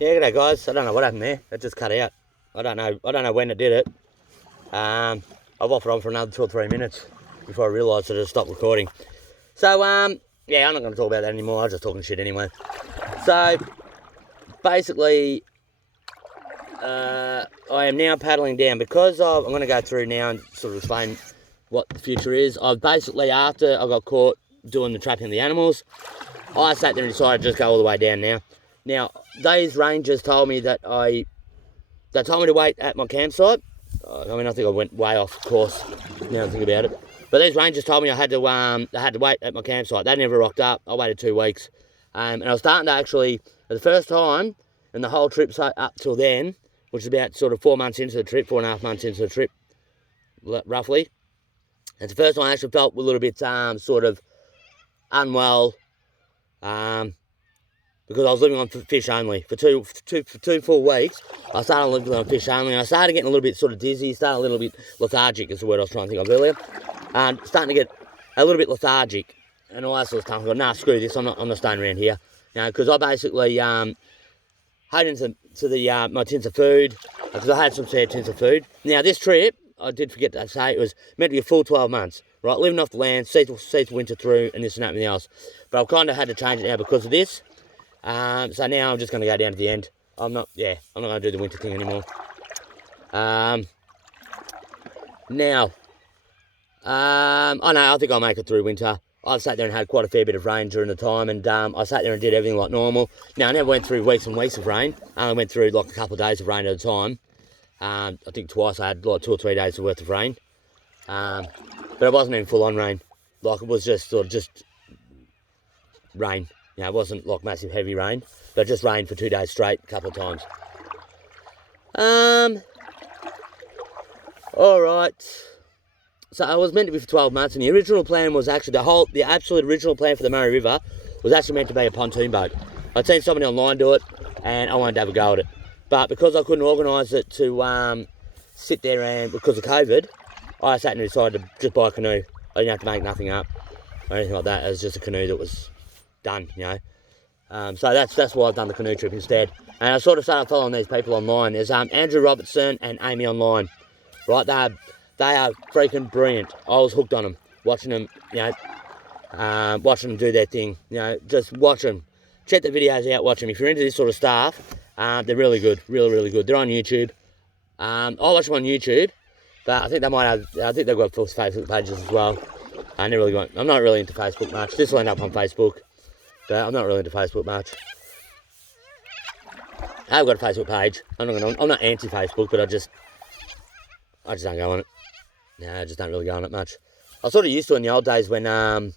Yeah, g'day guys. I don't know what happened there. It just cut out. I don't know when it did it. I've offered on for another 2 or 3 minutes before I realised that it stopped recording. So yeah, I'm not going to talk about that anymore. I was just talking shit anyway. So basically, I am now paddling down because I'm going to go through now and sort of explain what the future is. I've basically, after I got caught doing the trapping of the animals, I sat there and decided to just go all the way down now. Now, these rangers told me that they told me to wait at my campsite. I mean, I think I went way off course now I think about it. But these rangers told me I had to wait at my campsite. They never rocked up. I waited 2 weeks. And I was starting to actually, for the first time in the whole trip so up till then, which is about sort of 4 months into the trip, 4.5 months into the trip, roughly. It's the first time I actually felt a little bit sort of unwell, because I was living on fish only for two full weeks. I started living on fish only, and I started getting a little bit sort of dizzy, started a little bit lethargic is the word I was trying to think of earlier. Starting to get a little bit lethargic, and all that sort of stuff. I thought, nah, screw this, I'm not staying around here. You know, because I basically headed into my tins of food, because I had some spare tins of food. Now, this trip, I did forget to say, it was meant to be a full 12 months, right? Living off the land, see the winter through, and this and that and everything else. But I've kind of had to change it now because of this. So now I'm just going to go down to the end. I'm not going to do the winter thing anymore. I think I'll make it through winter. I've sat there and had quite a fair bit of rain during the time, and I sat there and did everything like normal. Now, I never went through weeks and weeks of rain. I only went through like a couple of days of rain at a time. I think twice I had like 2 or 3 days worth of rain. But it wasn't even full on rain. Like, it was just sort of just rain. You know, it wasn't like massive heavy rain, but it just rained for 2 days straight a couple of times. Alright. So I was meant to be for 12 months, and the original plan was actually, the absolute original plan for the Murray River was actually meant to be a pontoon boat. I'd seen somebody online do it, and I wanted to have a go at it. But because I couldn't organise it to sit there, and because of COVID, I sat and decided to just buy a canoe. I didn't have to make nothing up or anything like that. It was just a canoe that was done, you know. So that's why I've done the canoe trip instead. And I sort of started following these people online. There's Andrew Robertson and Amy online, right? They are freaking brilliant. I was hooked on them, watching them, you know, watching them do their thing. You know, just watch them. Check the videos out, watch them. If you're into this sort of stuff, they're really good, really good. They're on YouTube. I watch them on YouTube, but I think they've got full Facebook pages as well. I'm not really into Facebook much. This will end up on Facebook, but I'm not really into Facebook much. I've got a Facebook page. I'm not anti-Facebook, but I just don't go on it. No, I just don't really go on it much. I was sort of used to it in the old days when I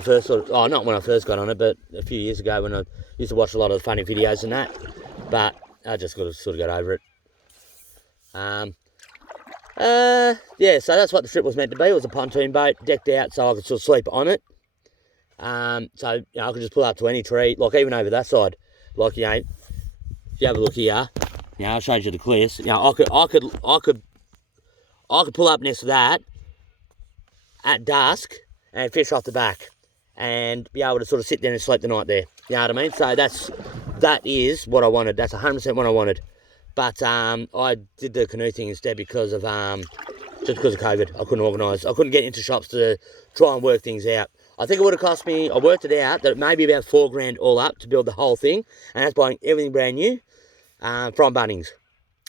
first not when I first got on it, but a few years ago when I used to watch a lot of funny videos and that. But I just got over it. Yeah, so that's what the trip was meant to be. It was a pontoon boat, decked out so I could sort of sleep on it. So, you know, I could just pull up to any tree, like even over that side. Like, you know, if you have a look here, you know, I showed you the cliffs. You know, I could pull up next to that at dusk and fish off the back and be able to sort of sit there and sleep the night there. You know what I mean? So that is what I wanted. That's 100% what I wanted. But I did the canoe thing instead because of just because of COVID. I couldn't organise. I couldn't get into shops to try and work things out. I think it would have cost me, I worked it out, that it may be about $4,000 all up to build the whole thing. And that's buying everything brand new from Bunnings.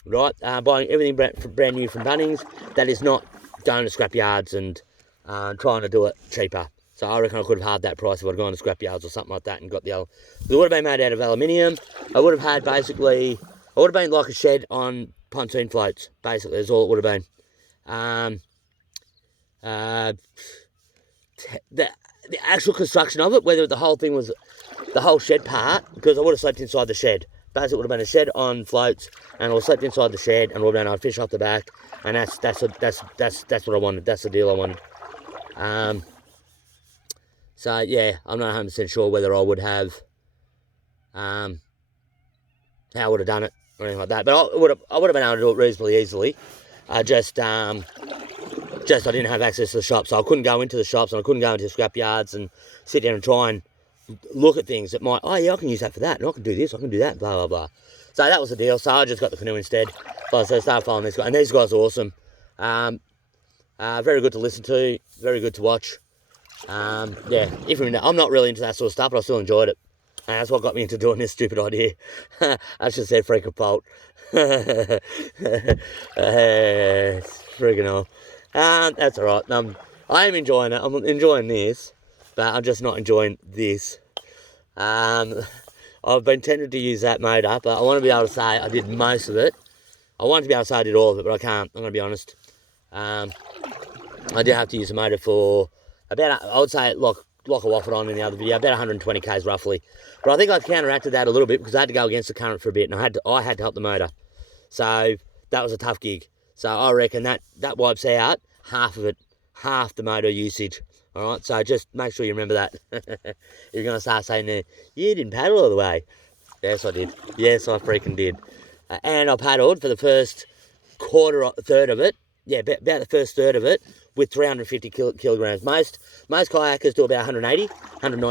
Right? Buying everything brand new from Bunnings. That is not going to scrapyards and trying to do it cheaper. So I reckon I could have halved that price if I'd gone to scrapyards or something like that and got the other. It would have been made out of aluminium. I would have been like a shed on pontoon floats, basically, is all it would have been. The actual construction of it, whether the whole thing was the whole shed part, because I would have slept inside the shed. Basically, it would have been a shed on floats, and I would have slept inside the shed, and I'd fish off the back, and that's what I wanted. That's the deal I wanted. So yeah, I'm not 100% sure whether I would have, how I would have done it or anything like that. But I would have been able to do it reasonably easily. I didn't have access to the shops, so I couldn't go into the shops and I couldn't go into scrap yards and sit there and try and look at things that might, oh yeah, I can use that for that, and I can do this, I can do that, blah, blah, blah. So that was the deal. So I just got the Canoe instead. So I started following these guys, and these guys are awesome. Very good to listen to, very good to watch. Yeah, I'm not really into that sort of stuff, but I still enjoyed it. And that's what got me into doing this stupid idea. I just said freaking fault. Freaking hell. That's alright. I am enjoying it. I'm enjoying this, but I'm just not enjoying this. I've been tempted to use that motor, but I want to be able to say I did most of it. I want to be able to say I did all of it, but I can't. I'm going to be honest. I did have to use the motor for about, I would say, like I waffled on in the other video, about 120 k's roughly. But I think I counteracted that a little bit because I had to go against the current for a bit, and I had to help the motor. So that was a tough gig. So I reckon that wipes out half of it, half the motor usage. All right, so just make sure you remember that. You're going to start saying, you didn't paddle all the way. Yes, I did. Yes, I freaking did. And I paddled for the first third of it. Yeah, about the first third of it with 350 kilograms. Most kayakers do about 190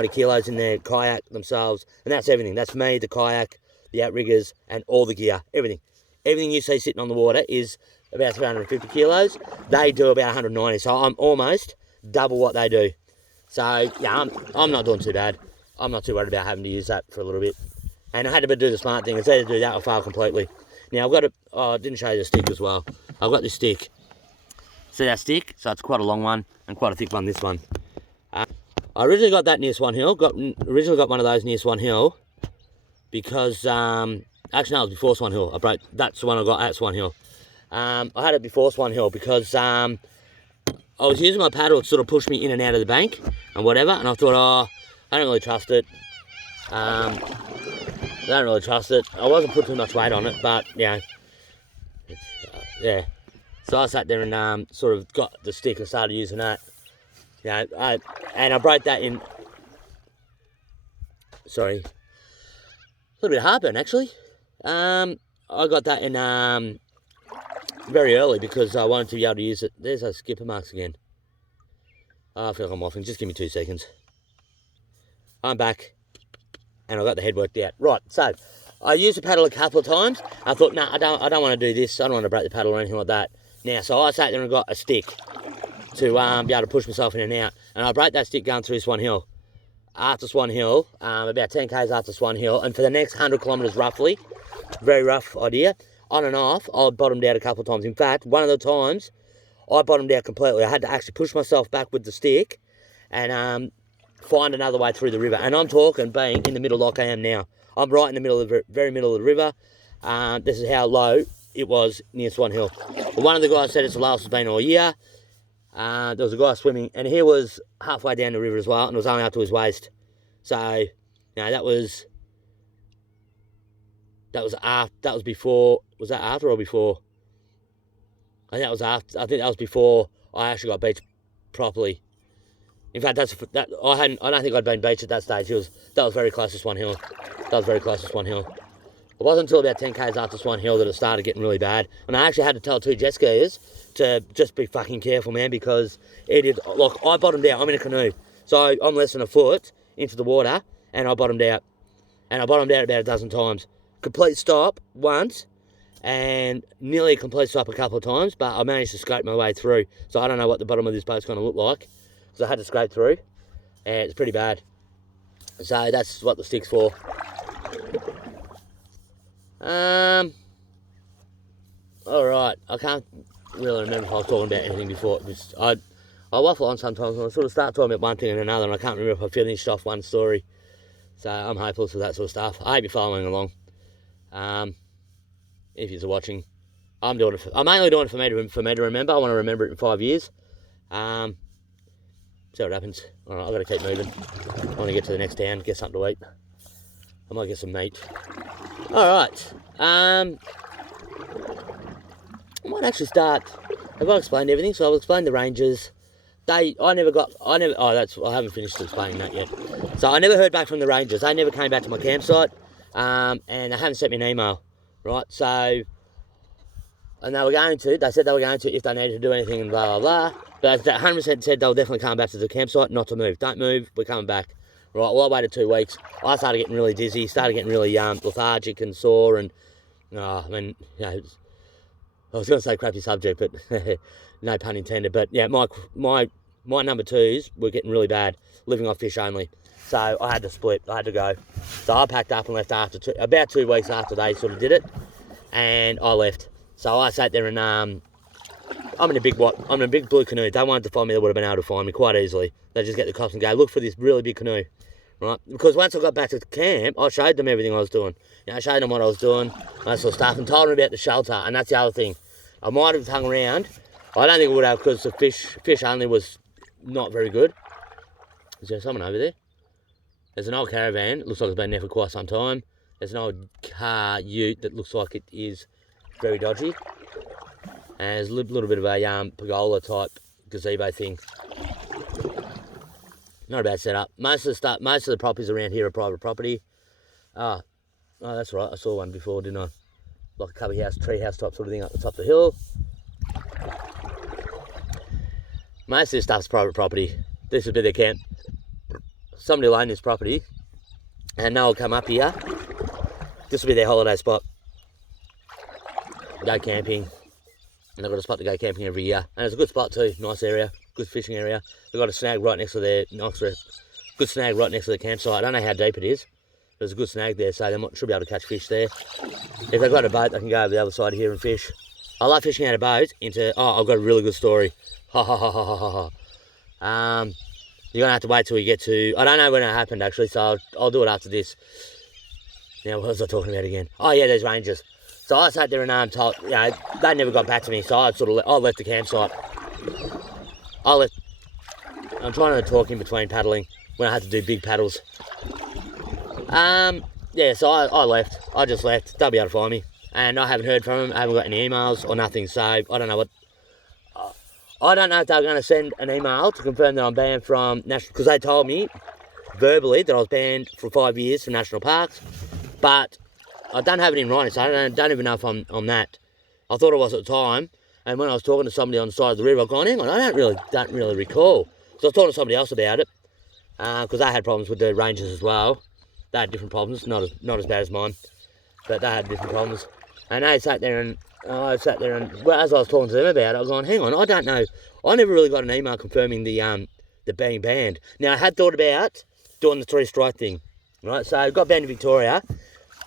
kilos in their kayak themselves, and that's everything. That's me, the kayak, the outriggers, and all the gear, everything. Everything you see sitting on the water is about 350 kilos. They do about 190, so I'm almost double what they do. So yeah, I'm not doing too bad. I'm not too worried about having to use that for a little bit. And I had to do the smart thing. Instead of do that, I fail completely. Now I've got I didn't show you the stick as well. I've got this stick. See that stick? So it's quite a long one and quite a thick one, this one. I originally got that near Swan Hill. Originally got one of those near Swan Hill because, actually no, it was before Swan Hill. That's the one I got at Swan Hill. I had it before Swan Hill because I was using my paddle to sort of push me in and out of the bank and whatever, and I thought, I don't really trust it. I wasn't putting too much weight on it, but, yeah. So I sat there and sort of got the stick and started using that. And I broke that in. Sorry, a little bit of heartburn actually. I got that in very early because I wanted to be able to use it. There's those skipper marks again. I feel like I'm waffling. Just give me 2 seconds. I'm back, and I got the head worked out. Right, so I used the paddle a couple of times. I thought, I don't want to do this. I don't want to break the paddle or anything like that. Now, so I sat there and got a stick to be able to push myself in and out. And I broke that stick going through Swan Hill. After Swan Hill, about 10 k's after Swan Hill. And for the next 100 kilometres roughly, very rough idea, on and off, I bottomed out a couple of times. In fact, one of the times, I bottomed out completely. I had to actually push myself back with the stick and find another way through the river. And I'm talking being in the middle like I am now. I'm right in the middle of the very middle of the river. This is how low it was near Swan Hill. But one of the guys said it's the lowest it's been all year. There was a guy swimming, and he was halfway down the river as well, and it was only up to his waist. So, that was before. Was that after or before? I think that was after. I think that was before I actually got beached properly. In fact, I don't think I'd been beached at that stage. That was very close to Swan Hill. It wasn't until about 10 k's after Swan Hill that it started getting really bad. And I actually had to tell 2 jet skiers to just be fucking careful, man, because I bottomed out. I'm in a canoe. So I'm less than a foot into the water, and I bottomed out. And I bottomed out about a dozen times. Complete stop once, and nearly a complete stop a couple of times, but I managed to scrape my way through. So I don't know what the bottom of this boat's going to look like, because I had to scrape through, and it's pretty bad. So that's what the stick's for. Alright, I can't really remember if I was talking about anything before. I waffle on sometimes, and I sort of start talking about one thing and another, and I can't remember if I finished off one story. So I'm hopeless with that sort of stuff. I hope you're following along. If you're watching, I'm mainly doing it for me to remember. I want to remember it in 5 years. See what happens. Alright, I've got to keep moving. I want to get to the next town, get something to eat. I might get some meat. Alright. I might actually start. Have I explained everything? So I've explained the ranges. I haven't finished explaining that yet. So I never heard back from the rangers. They never came back to my campsite. And they haven't sent me an email. Right, so, and they said they were going to if they needed to do anything and blah, blah, blah. But they 100% said they'll definitely come back to the campsite, not to move. Don't move, we're coming back. Right, well, I waited 2 weeks. I started getting really dizzy, started getting really lethargic and sore, and I mean, you know, I was going to say crappy subject, but no pun intended. But yeah, my number 2s were getting really bad, living off fish only. So I had to split. I had to go. So I packed up and left after about 2 weeks after they sort of did it, and I left. So I sat there and I'm in a big blue canoe. They wanted to find me, they would have been able to find me quite easily. They just get the cops and go, look for this really big canoe, right? Because once I got back to camp, I showed them everything I was doing. You know, I showed them what I was doing, that sort of stuff, and told them about the shelter. And that's the other thing. I might have hung around. I don't think I would have, because the fish only was not very good. Is there someone over there? There's an old caravan. It looks like it's been there for quite some time. There's an old car ute that looks like it is very dodgy. And there's a little bit of a pergola type gazebo thing. Not a bad setup. Most of the properties around here are private property. Oh, that's right. I saw one before, didn't I? Like a cubby house, tree house type sort of thing up the top of the hill. Most of this stuff's private property. This would be their camp. Somebody will own this property, and they'll come up here. This will be their holiday spot. Go camping, and they've got a spot to go camping every year. And it's a good spot too, nice area, good fishing area. They've got a snag right next to their good snag right next to the campsite. I don't know how deep it is. There's a good snag there, so they should be able to catch fish there. If they've got a boat, they can go over the other side here and fish. I love fishing out of boat into. Oh, I've got a really good story. Ha ha ha ha ha ha. You're going to have to wait till we get to... I don't know when it happened, actually, so I'll do it after this. Now, what was I talking about again? Oh, yeah, there's rangers. So I sat there and told... You know, they never got back to me, so I left the campsite. I'm trying to talk in between paddling when I had to do big paddles. Yeah, so I left. I just left. They'll be able to find me. And I haven't heard from them. I haven't got any emails or nothing, so I don't know what... I don't know if they're going to send an email to confirm that I'm banned from national... Because they told me verbally that I was banned for 5 years from national parks. But I don't have it in writing, so I don't even know if I'm on that. I thought I was at the time. And when I was talking to somebody on the side of the river, I've gone, hang on, I don't really recall. So I was talking to somebody else about it. Because they had problems with the rangers as well. They had different problems, not as bad as mine. But they had different problems. And they sat there and... well, as I was talking to them about it, I was going, hang on, I don't know. I never really got an email confirming the being banned. Now, I had thought about doing the 3-strike thing, right? So I got banned in Victoria,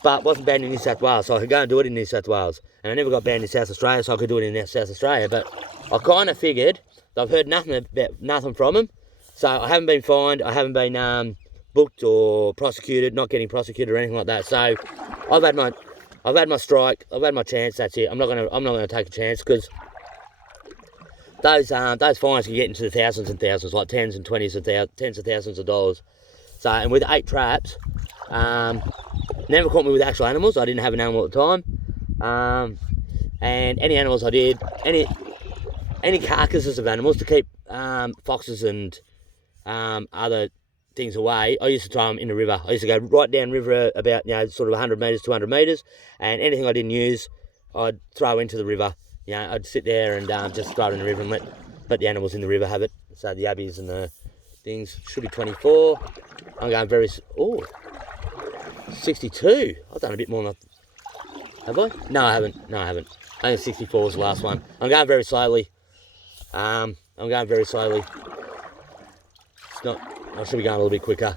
but wasn't banned in New South Wales, so I could go and do it in New South Wales. And I never got banned in South Australia, so I could do it in South Australia. But I kind of figured that I've heard nothing from them. So I haven't been fined, I haven't been booked or prosecuted, not getting prosecuted or anything like that. So I've had my strike. I've had my chance. That's it. I'm not gonna take a chance because those fines can get into the thousands and thousands, like tens and twenties of tens of thousands of dollars. So, and with 8 traps, never caught me with actual animals. I didn't have an animal at the time. And any animals I did, any carcasses of animals to keep foxes and other things away, I used to throw them in the river. I used to go right down river about, sort of 100 metres, 200 metres, and anything I didn't use, I'd throw into the river. I'd sit there and just throw it in the river and let the animals in the river have it. So the yabbies and the things should be 24. I'm going very... Oh, 62. I've done a bit more than that. Have I? No, I haven't. I think 64 was the last one. I'm going very slowly. It's not... I should be going a little bit quicker.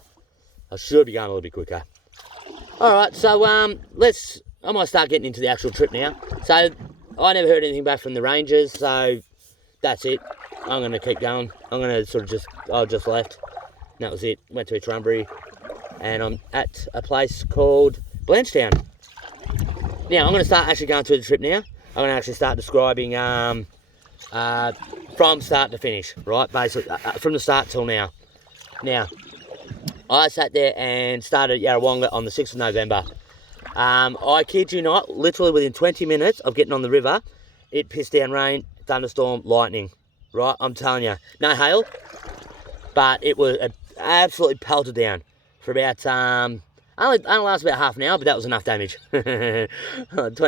Alright, so I might start getting into the actual trip now. So I never heard anything back from the rangers, so that's it. I'm going to keep going. I'm going to I just left. And that was it. Went to Eachrambury, and I'm at a place called Blanchetown. Now, I'm going to start actually going through the trip now. I'm going to actually start describing from start to finish, right? Basically, from the start till now. Now, I sat there and started Yarrawonga on the 6th of November. I kid you not, literally within 20 minutes of getting on the river, it pissed down rain, thunderstorm, lightning, right? I'm telling you, no hail, but it was absolutely pelted down for about, only lasted about half an hour, but that was enough damage. 20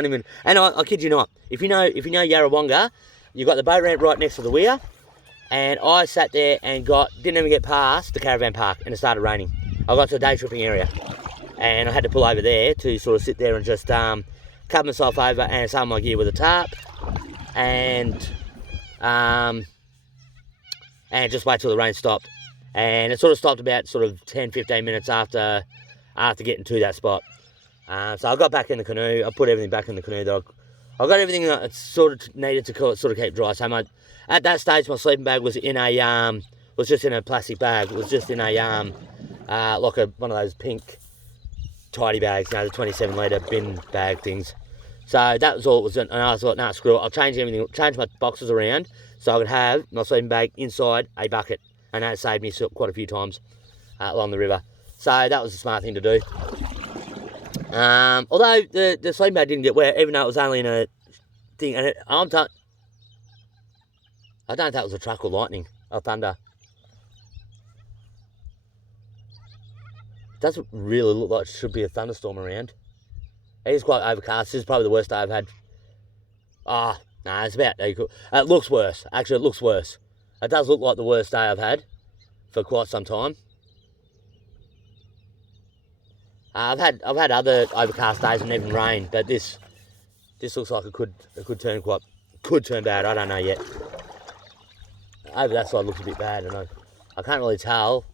minutes. And I kid you not, if you know Yarrawonga, you've got the boat ramp right next to the weir. And I sat there and didn't even get past the caravan park, and it started raining. I got to a day tripping area, and I had to pull over there to sort of sit there and just cover myself over and assemble my gear with a tarp, and just wait till the rain stopped. And it sort of stopped about sort of 10-15 minutes after getting to that spot. So I got back in the canoe. I put everything back in the canoe. I got everything that sort of needed to sort of keep dry. So at that stage, my sleeping bag was in a was just in a plastic bag. It was just in a like one of those pink tidy bags, the 27 litre bin bag things. So that was all it was. And I thought, nah, screw it. I'll change everything, change my boxes around so I could have my sleeping bag inside a bucket. And that saved me quite a few times along the river. So that was a smart thing to do. Although the sleeping bag didn't get wet, even though it was only in a thing. And I don't know if that was a truck or lightning or thunder. It doesn't really look like it should be a thunderstorm around. It is quite overcast. This is probably the worst day I've had. No, it's about equal. It looks worse. Actually, it looks worse. It does look like the worst day I've had for quite some time. I've had other overcast days and even rain, but this looks like it could turn bad. I don't know yet. Over that side looks a bit bad, and I can't really tell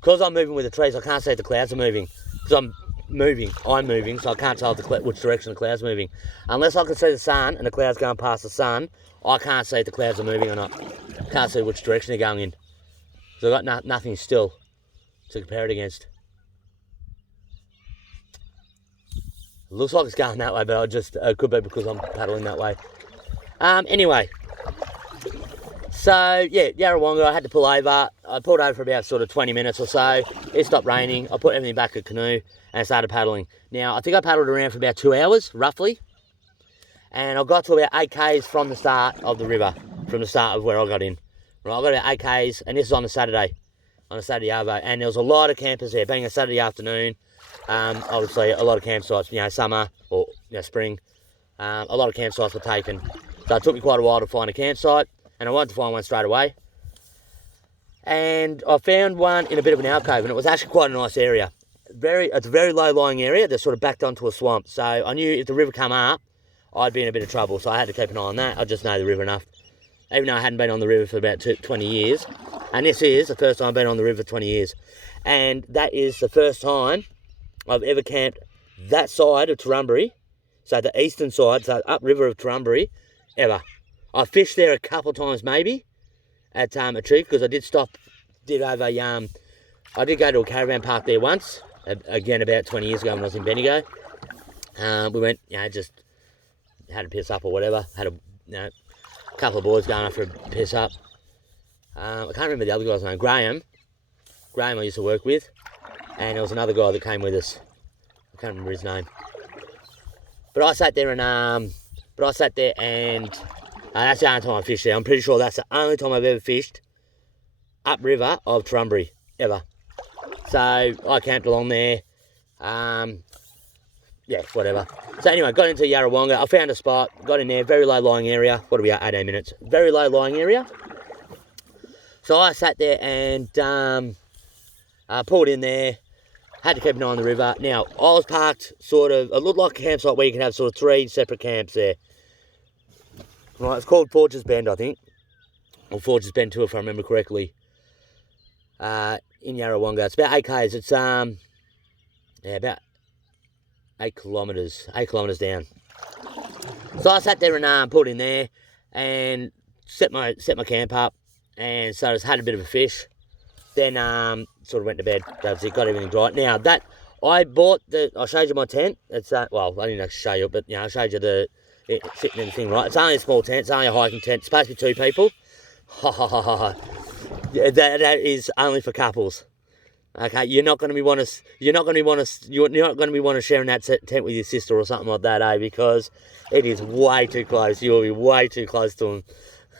because I'm moving with the trees. I can't see if the clouds are moving because I'm moving, so I can't tell which direction the clouds are moving. Unless I can see the sun and the clouds going past the sun, I can't see if the clouds are moving or not. Can't see which direction they're going in. So I've got nothing still to compare it against. It looks like it's going that way, but it could be because I'm paddling that way. Anyway. So, yeah, Yarrawonga, I had to pull over. I pulled over for about sort of 20 minutes or so. It stopped raining. I put everything back at Canoe and I started paddling. Now, I think I paddled around for about 2 hours, roughly. And I got to about 8 k's from the start of the river, from the start of where I got in. Right, I got about 8 k's, and this is on a Saturday arvo. And there was a lot of campers there, being a Saturday afternoon. Obviously, a lot of campsites, summer or spring. A lot of campsites were taken. So it took me quite a while to find a campsite. And I wanted to find one straight away. And I found one in a bit of an alcove, and it was actually quite a nice area. It's a very low-lying area that's sort of backed onto a swamp. So I knew if the river come up, I'd be in a bit of trouble. So I had to keep an eye on that. I just know the river enough. Even though I hadn't been on the river for about 20 years. And this is the first time I've been on the river for 20 years. And that is the first time I've ever camped that side of Turrumbary. So the eastern side, so upriver of Turrumbary, ever. I fished there a couple of times maybe at a tree because I did I did go to a caravan park there once, again about 20 years ago when I was in Bendigo. We went, just had a piss up or whatever, had a couple of boys going after a piss up. I can't remember the other guy's name, Graham I used to work with, and there was another guy that came with us. I can't remember his name. But I sat there and that's the only time I fished there. I'm pretty sure that's the only time I've ever fished upriver of Turrumbary, ever. So I camped along there. Whatever. So anyway, got into Yarrawonga. I found a spot, got in there, very low lying area. What are we at, 18 minutes? Very low lying area. So I sat there and pulled in there, had to keep an eye on the river. Now, I was parked it looked like a campsite where you can have sort of 3 separate camps there. Right, it's called Forges Bend, I think. Or Forges Bend 2, if I remember correctly. In Yarrawonga. It's about 8 k's. It's about 8 kilometres. 8 kilometres down. So I sat there and pulled in there and set my camp up, and so I just had a bit of a fish. Then sort of went to bed. That's it. Got everything dry. Now that I showed you my tent. It's well, I didn't actually show you, but I showed you sitting in the thing, right? It's only a small tent. It's only a hiking tent. It's supposed to be 2 people. That is only for couples. Okay, you're not going to be want to sharing that tent with your sister or something like that, because it is way too close. You will be way too close to them.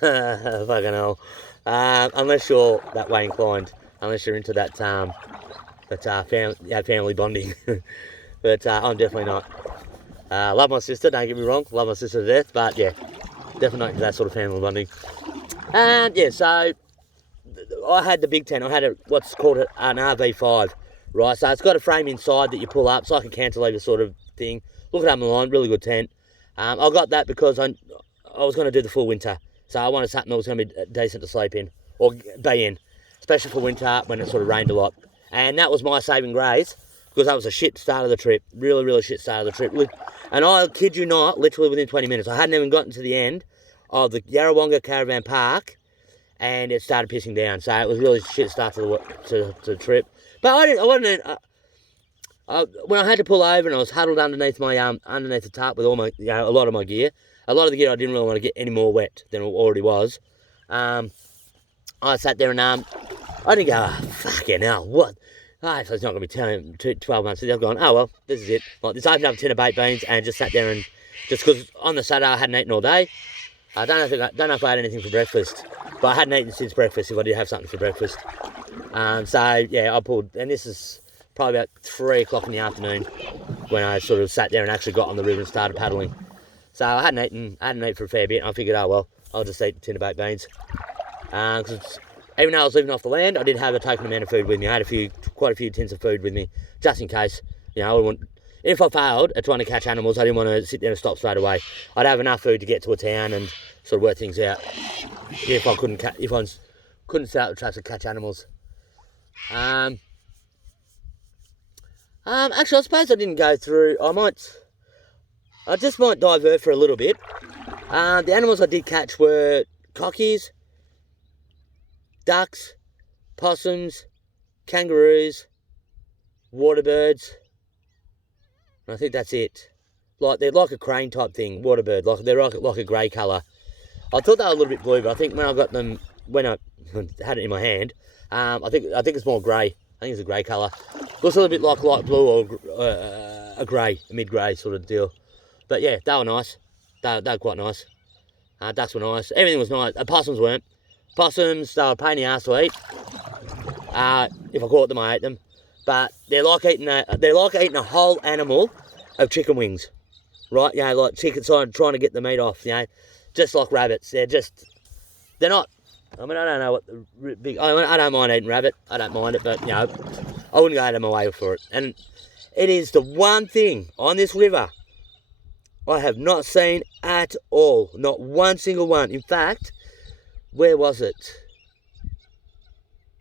Fucking hell. Unless you're that way inclined. Unless you're into that family bonding. But I'm definitely not. Love my sister, don't get me wrong. Love my sister to death, but yeah, definitely not into that sort of family bonding. And yeah, so I had the big tent. I had what's called an RV5, right? So it's got a frame inside that you pull up. It's like a cantilever sort of thing. Look it up online, really good tent. I got that because I was going to do the full winter. So I wanted something that was going to be decent to sleep in or be in, especially for winter when it sort of rained a lot. And that was my saving grace because that was a shit start of the trip. Really, really shit start of the trip. And I kid you not, literally within 20 minutes, I hadn't even gotten to the end of the Yarrawonga Caravan Park and it started pissing down. So it was really shit start to the trip. But when I had to pull over and I was huddled underneath the tarp with all my, a lot of my gear, a lot of the gear I didn't really want to get any more wet than it already was. I sat there and I didn't go, oh, fucking hell, what? Oh, so it's not going to be 12 months. I've gone, oh well, this is it. Like, just opened up a tin of baked beans and just sat there and just because on the Saturday I hadn't eaten all day. I don't know if I had anything for breakfast, but I hadn't eaten since breakfast if I did have something for breakfast. So yeah, I pulled, and this is probably about 3 o'clock in the afternoon when I sort of sat there and actually got on the river and started paddling. So I hadn't eaten for a fair bit. And I figured, oh well, I'll just eat a tin of baked beans. Because even though I was living off the land, I did have a token amount of food with me. I had quite a few tins of food with me, just in case. If I failed at trying to catch animals, I didn't want to sit there and stop straight away. I'd have enough food to get to a town and sort of work things out. If I couldn't set up the traps to catch animals. Actually, I suppose I didn't go through. I just might divert for a little bit. The animals I did catch were cockies, ducks, possums, kangaroos, waterbirds. And I think that's it. They're like a crane type thing, waterbird. They're like a grey colour. I thought they were a little bit blue, but I think when I got them, when I had it in my hand, I think it's more grey. I think it's a grey colour. Looks a little bit like light blue or a grey, a mid-grey sort of deal. But yeah, they were nice. They were quite nice. Ducks were nice. Everything was nice. Possums weren't. Possums, they were a pain in the ass to eat. If I caught them, I ate them. But they're like eating a whole animal of chicken wings, right? Like chicken, trying to get the meat off. Just like rabbits. They're not. I mean, I don't know what the big. I don't mind eating rabbit. I don't mind it, but I wouldn't go out of my way for it. And it is the one thing on this river I have not seen at all. Not one single one. In fact, where was it?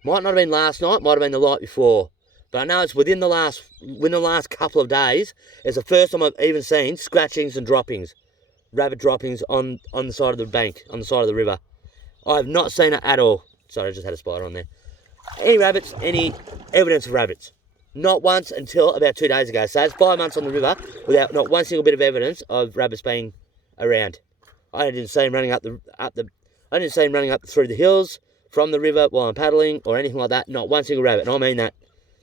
Might not have been last night. Might have been the night before. But I know it's within the last couple of days. It's the first time I've even seen scratchings and droppings, rabbit droppings on the side of the bank, on the side of the river. I have not seen it at all. Sorry, I just had a spider on there. Any rabbits, any evidence of rabbits. Not once until about 2 days ago. So it's 5 months on the river without not one single bit of evidence of rabbits being around. I didn't see them running up I didn't see them running up through the hills from the river while I'm paddling or anything like that. Not one single rabbit. And I mean that.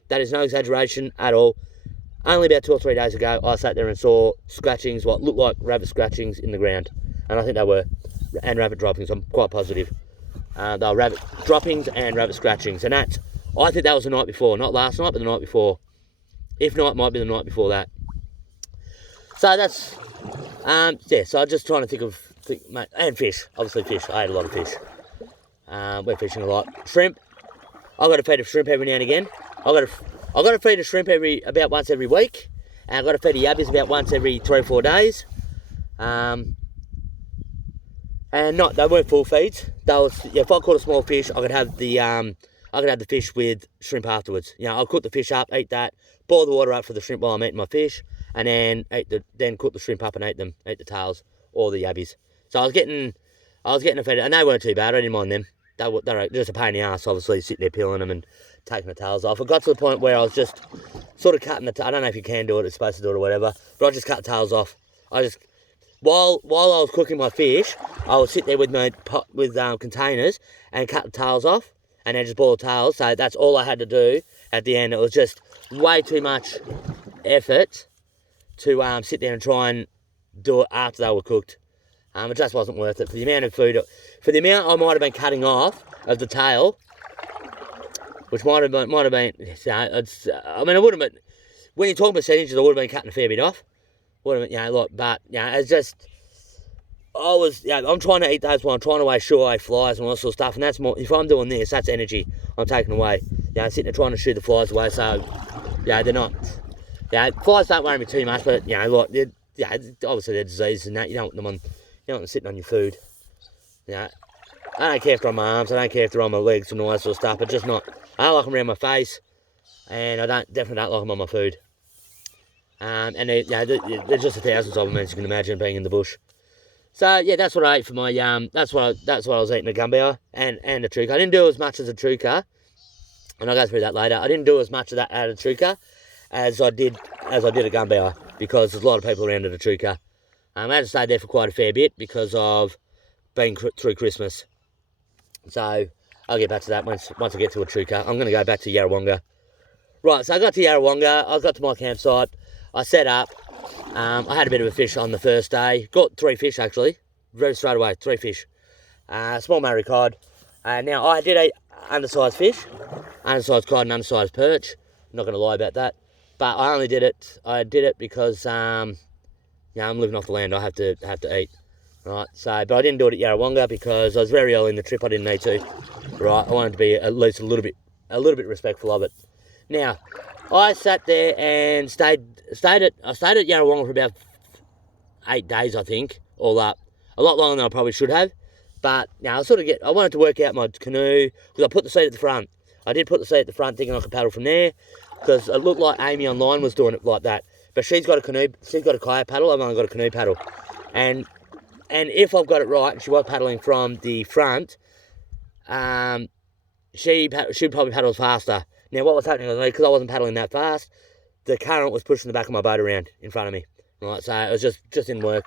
That is no exaggeration at all. Only about 2 or 3 days ago, I sat there and saw scratchings, what looked like rabbit scratchings in the ground. And I think they were, and rabbit droppings, I'm quite positive. They were rabbit droppings and rabbit scratchings. And I think that was the night before. Not last night, but the night before. If not, it might be the night before that. So that's, so I'm just trying to think, and fish. Obviously fish. I ate a lot of fish. We're fishing a lot. Shrimp. I've got to feed a shrimp every now and again. I've got to feed a shrimp about once every week. And I've got to feed a yabbies about once every 3 or 4 days. And they weren't full feeds. If I caught a small fish, I could have the fish with shrimp afterwards. I'll cook the fish up, eat that, boil the water up for the shrimp while I'm eating my fish, and then cook the shrimp up and eat the tails or the yabbies. So I was getting a feed, and they weren't too bad. I didn't mind them. They were just a pain in the ass, obviously, sitting there peeling them and taking the tails off. I got to the point where I was just sort of cutting I don't know if you can do it, it's supposed to do it or whatever, but I just cut the tails off. While I was cooking my fish, I would sit there with my pot with containers and cut the tails off, and then just boil the tails. So that's all I had to do at the end. It was just way too much effort to sit there and try and do it after they were cooked. It just wasn't worth it for the amount of food, for the amount I might have been cutting off of the tail, which might have been. I mean, it would have been. When you're talking percentages, I would have been cutting a fair bit off. Would have been, it's just. I'm trying to eat those while I'm trying to weigh shore flies and all that sort of stuff, and that's more. If I'm doing this, that's energy I'm taking away. sitting there trying to shoot the flies away. So, they're not. Flies don't worry me too much, but obviously they're diseases and that. You don't want them on. You don't want them sitting on your food. I don't care if they're on my arms. I don't care if they're on my legs and all that sort of stuff. But just not. I don't like them around my face, and I definitely don't like them on my food. And there's just thousands of them, as you can imagine, being in the bush. So that's what I ate for my that's what I was eating, a gumbear and a trooker. I didn't do as much as a trooker, and I'll go through that later. I didn't do as much of that out of trooker as I did a gumbear, because there's a lot of people around at a trooker. I had to stay there for quite a fair bit because of being through Christmas. So I'll get back to that once I get to a trooker. I'm going to go back to Yarrawonga. Right, so I got to Yarrawonga. I got to my campsite. I set up. I had a bit of a fish on the first day. Got 3 fish, actually. Very straight away, 3 fish. Small Murray cod. Now, I did eat undersized fish. Undersized cod and undersized perch. I'm not going to lie about that. But I only did it. I did it because, I'm living off the land. I have to eat. Right, so, but I didn't do it at Yarrawonga because I was very early in the trip. I didn't need to. Right, I wanted to be at least a little bit respectful of it. Now, I sat there and stayed at Yarrawonga for about 8 days, I think, all up. A lot longer than I probably should have. But now I wanted to work out my canoe because I put the seat at the front. I did put the seat at the front thinking I could paddle from there because it looked like Amy online was doing it like that. But she's got a kayak paddle, I've only got a canoe paddle. And if I've got it right, and she was paddling from the front, she'd probably paddle faster. Now, what was happening with me, because I wasn't paddling that fast, the current was pushing the back of my boat around in front of me. Right, so it was just didn't work.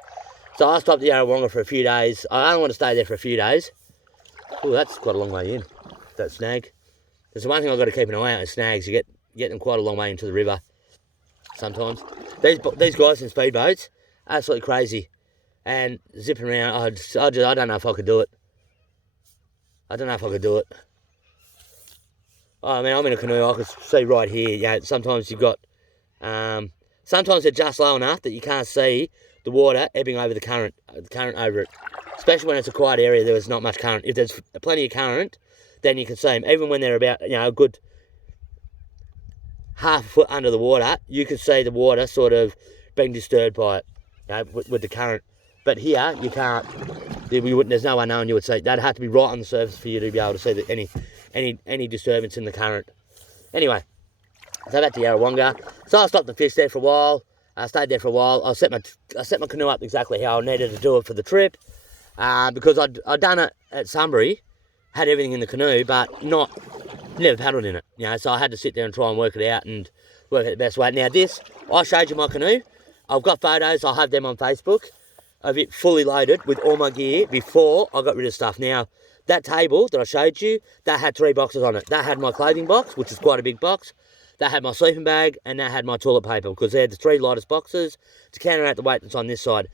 So I stopped at Yarrawonga for a few days. I only want to stay there for a few days. Oh, that's quite a long way in, that snag. There's the one thing I've got to keep an eye out is snags. You get them quite a long way into the river sometimes. These guys in speedboats, absolutely crazy. And zipping around, I don't know if I could do it. I don't know if I could do it. I mean, I'm in a canoe, I can see right here. Sometimes you've got, sometimes they're just low enough that you can't see the water ebbing over the current over it. Especially when it's a quiet area, there's not much current. If there's plenty of current, then you can see them. Even when they're about, a good half a foot under the water, you can see the water sort of being disturbed by it, with the current. But here, you can't. There's no one knowing you would see. That'd have to be right on the surface for you to be able to see any disturbance in the current. Anyway, so back to Yarrawonga. So I stopped the fish there for a while. I stayed there for a while. I set my canoe up exactly how I needed to do it for the trip, because I'd done it at Sunbury, had everything in the canoe, but never paddled in it. So I had to sit there and try and work it out and work out the best way. Now I showed you my canoe. I've got photos. I'll have them on Facebook of it fully loaded with all my gear before I got rid of stuff. Now, that table that I showed you, that had 3 boxes on it. That had my clothing box, which is quite a big box. That had my sleeping bag, and that had my toilet paper, because they're the 3 lightest boxes to counteract the weight that's on this side.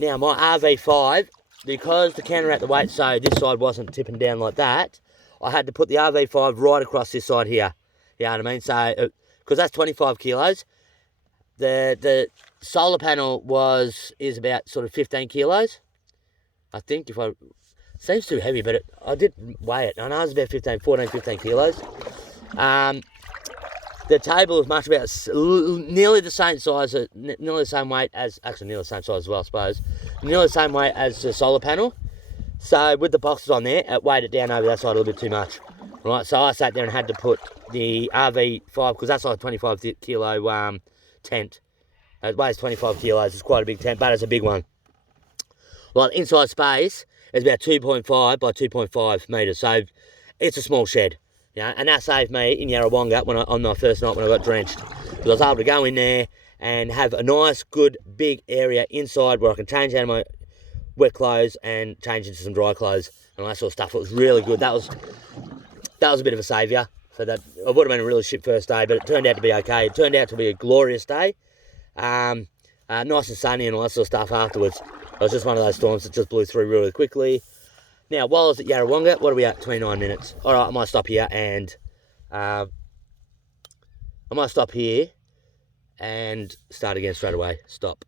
Now, my RV5, because to counteract the weight so this side wasn't tipping down like that, I had to put the RV5 right across this side here. You know what I mean? So, because that's 25 kilos. The solar panel is about sort of 15 kilos, I think. Seems too heavy, but I did weigh it. I know it was about 14, 15 kilos. The table is much about nearly the same size, nearly the same weight as, actually nearly the same size as well, I suppose. Nearly the same weight as the solar panel. So with the boxes on there, it weighed it down over that side a little bit too much. Right, so I sat there and had to put the RV5, because that's like a 25 kilo tent. It weighs 25 kilos, it's quite a big tent, but it's a big one. Well, inside space is about 2.5 by 2.5 metres, so it's a small shed. And that saved me in Yarrawonga on my first night when I got drenched. Because I was able to go in there and have a nice, good, big area inside where I can change out of my wet clothes and change into some dry clothes and all that sort of stuff. It was really good. That was a bit of a saviour. So that it would have been a really shit first day, but it turned out to be okay. It turned out to be a glorious day. Nice and sunny and all that sort of stuff afterwards. It was just one of those storms that just blew through really quickly. Now, while I was at Yarrawonga, what are we at? 29 minutes. All right, I might stop here and start again straight away. Stop.